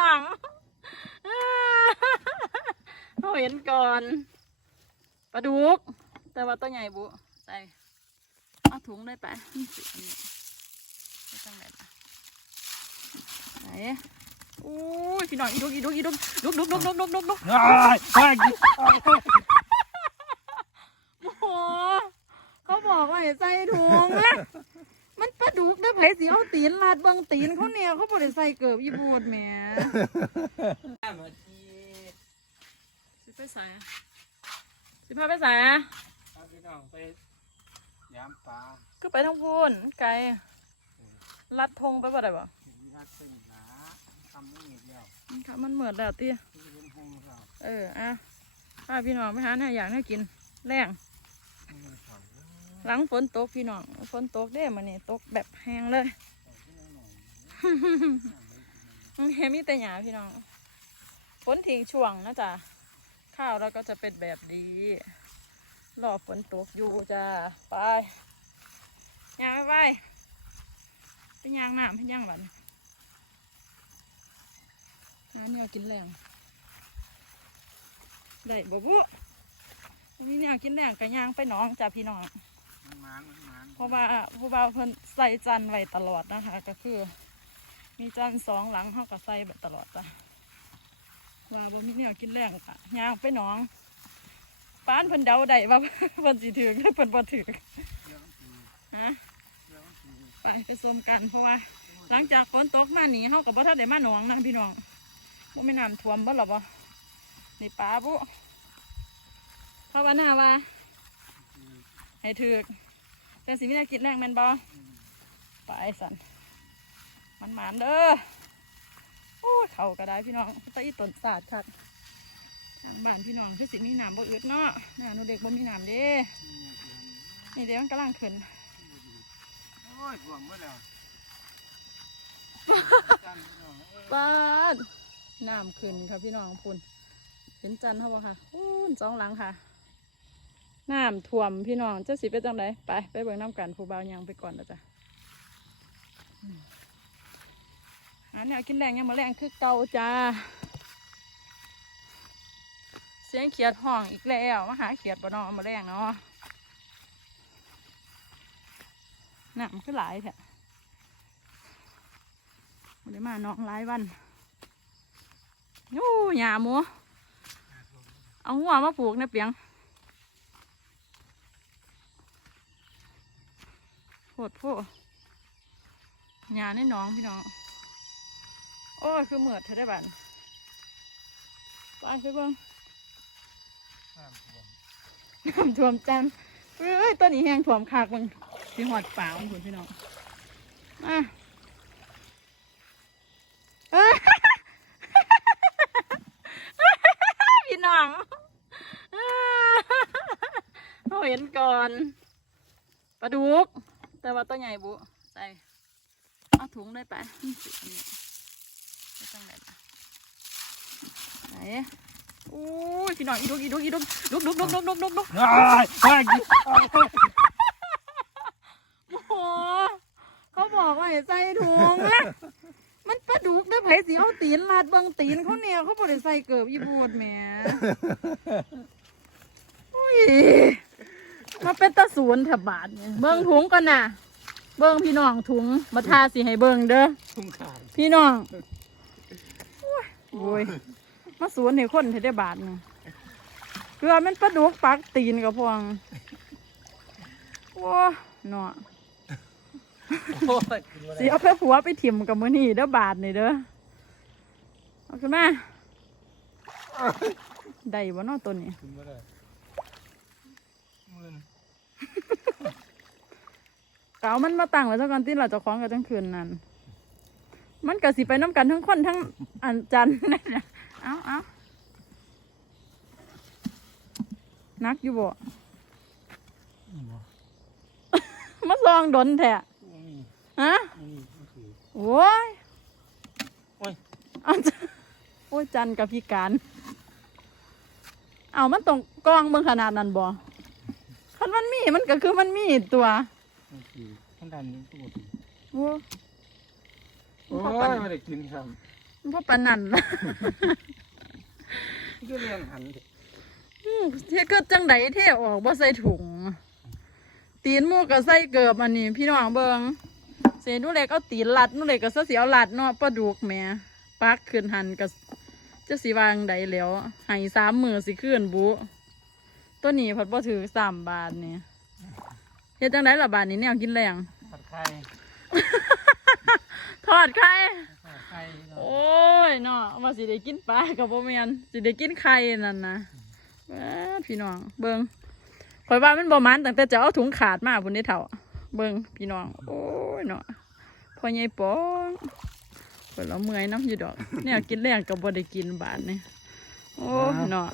น้องเขาเห็นก่อนปลาดุก แต่ว่าตัวใหญ่บุใส่เอาถุงได้ไปนี่สิอันนี้ไม่ต้องไหนละไหนอู้ยพี่น้องอีดุกอีดุกอีดุกดุกดุกดุกดุกดุกดุกดุก อ้ายอ้าย โอ้โหเขาบอกว่าให้ใส่ถุงนะมันปลาดุก เด้อไผสิเอาตีนลาดเบังตีนเขาเนี่ยเขาบ่ได้ใส่เกิบอีบูดแหมมาทีสิไปใส่สิพาไปใส่พาพี่น้องไปยามปลาก็ไปทั้งพูนไกลลัดธงไปบ่ได้บ่มีฮักเป็นหนาทำไม่หนีเดียวค่ะมันเหมือนแล้วเตี้ยที่เป็นหงเราเอออะพาพี่น้องไปหาหน้าอย่างให้กินแรงมันเขา หลังฝนตกพี่น้องฝนตกเด้มันนี่ตกแบบแห้งเลยที่นั่งหน่อยมันแห้มีแต่หยาพี่น้องฝนทิ้งช่วงนะจ๊ะข้าวเราก็จะเป็นแบบดีรอฝนตกอยู่จ้าไปยางไปไปไปยางน้ำให้ย่างบันหาเนี่ยกินแรงได้บ่บุนี่เนี่ยกินแรงกับยางไปน้องจ้าพี่น้อง เพราะว่าผู้บ่าวเพิ่นใส่จันไว้ตลอดนะคะ ก็คือ มีจันสองหลังเขาก็ใส่แบบตลอดจ้ะว่าบ่มีแนวกินแรงค่ะย่างไปหน้องป้านเพิ่นเดาได้ว่าเพิ่นสิถือหรือเพิ่นบ่ถือฮะไปไปชมกันเพราะว่า หลังจากฝนตกมานี่เฮาก็บ่ทันได้มาหนองนะพี่น้องบ่มีน้ำท่วมบ่หรอบ่นี่ป้าบุภาวนาว่าให้ถือ กแต่สิมีแนวกินแรงแม่นบ่ไปสันมันหมานเด้อโอ้ยเขาก็ได้พี่น้องตะอีต้นสาดครับทางบ้านพี่น้องคือสิมีน้ำบ่อึดเนาะน่าหนูเด็กบ่มีน้ำเด้นี่เดี๋ยวมันกำลังขึ้นโอ้ยบวมหมดแล้วบ้านน้ำขึ้นค่ะพี่น้องพุ่นเห็นจันทร์เขาบ่ค่ะพุ่นสองหลังค่ะ น้ำท่วมพี่น้องเจ้าสิเป็นจังไดไปไปเบิ่งน้ำกันผู้บ่าวยางไปก่อนแล้วจ้ะอันนี้กินแรงยังมาแรงคือเก่าจ้า เสียงเขียดห้องอีกแล้วมาหาเขียดบ่นอมาแรงเนาะน้ำคือหลายแท้บ่ได้มาน้องหลายวันยูหยาหมูเอาหัวมาปลูกนะเปียงโพ ดโพดหยาในหน้องพี่น้อง โอ้ยคือเหมือดเธอได้บันไปไปเบิ่งน้ำท่วมจันเอ้ยต้นนี้แห้งท่วมคากมึงสิหอดป่าของคุณพี่น้องมาเอ้ยพี่น้องเขาเห็นก่อนปลาดุก แต่ว่าตัวใหญ่บุใส่เอาถุงได้ไปนี่สิอันนี้ไม่ต้องไหนละไหนอู้ยพี่น้องอีดุกอีดุกอีดุกดุกดุกดุกดุกดุกดุกดุกอ้ายอ้ายโอ้โหเขาบอกว่าให้ใส่ถุงนะมันปลาดุกเด้อไผสิเอาตีนลาดเบังตีนเขาเนี่ยเขาบ่ได้ใส่เกิบอีบูดแหมอุ้ย มาเป็นตะสวนแถบบาทเนี่ยเบิ่งถุงก่อนน่ะ เบิ่งพี่น้องถุงมาทาสิให้เบิ่งเด้อ ทุ่งขาดพี่น้องโอ้ยโอ้ย มาสวนให้คนให้ได้บาทหนึงเกลือมันปลาดุกปักตีนกับพวงโอ้เนาะโอ้ยสิเอาไปหัวไปถิ่มกับมือนี่เด้อบาทนี่เด้อ เอาขึ้นมา ได้บ่เนาะตัวนี้ขึ้นมาได้มื่น เกเอามันมาตั้งไว้ซะก่อนที่เราจะคล้องกันทั้งคืนนั้น มันก็สิไปน้ำกันทั้งคนทั้งอันจันทร์นั่นน่ะเอาเอานักอยู่บ่นี่บ่มาซองดนแท้มีฮะมีก็คือโอ้ยโอ้ยเอาจันโอ้ยจันกับพี่การเอามันตรงกล้องเบิ่งขนาดนั้นบ่คันมันมีมันก็คือมันมีตัวนี่คือขั้น ดันนี้ปกติโอ้โอ้ยไม่ได้กินครับเพราะปานนันล่ะก็เรื่องหันดิอืมเฮ็ดก็จังไดเทออกบ่ใส่ถุง ตีนหมูก็ใส่เกือบอันนี้ พี่น้องเบิงเสหนูเล็กเอาตีนลัดหนูเล็กก็ซะสิเอาลัดเนาะปลาดุกแหม่ปักขึ้นหันก็จะสิวางใดแล้วให้สามมือสิขึ้นบุ ตัวนี้ผัดบ่ถือสามบาทนี่เฮ็ดจังไดล่ะบาทนี้แนวกินแรงผัด ไข่ทอดไข่ผัดไข่เนาะโอ้ยเนาะว่าสิได้กินปลากับบ่แม่นสิได้กินไข่นั่นนะแหม่พี่น้อง เบิ่งข่อยว่ามันบ่มันตั้งแต่จะเอาถุงขาดมาพุ่นได้เฒ่า เบิ่งพี่น้อง โอ้ยเนาะพ่อใหญ่ปองข่อยละเมื่อยน้ำอยู่ดอก เนี่ยกินแรงก็บ่ได้กินบาดนี่โอ้ยเนาะ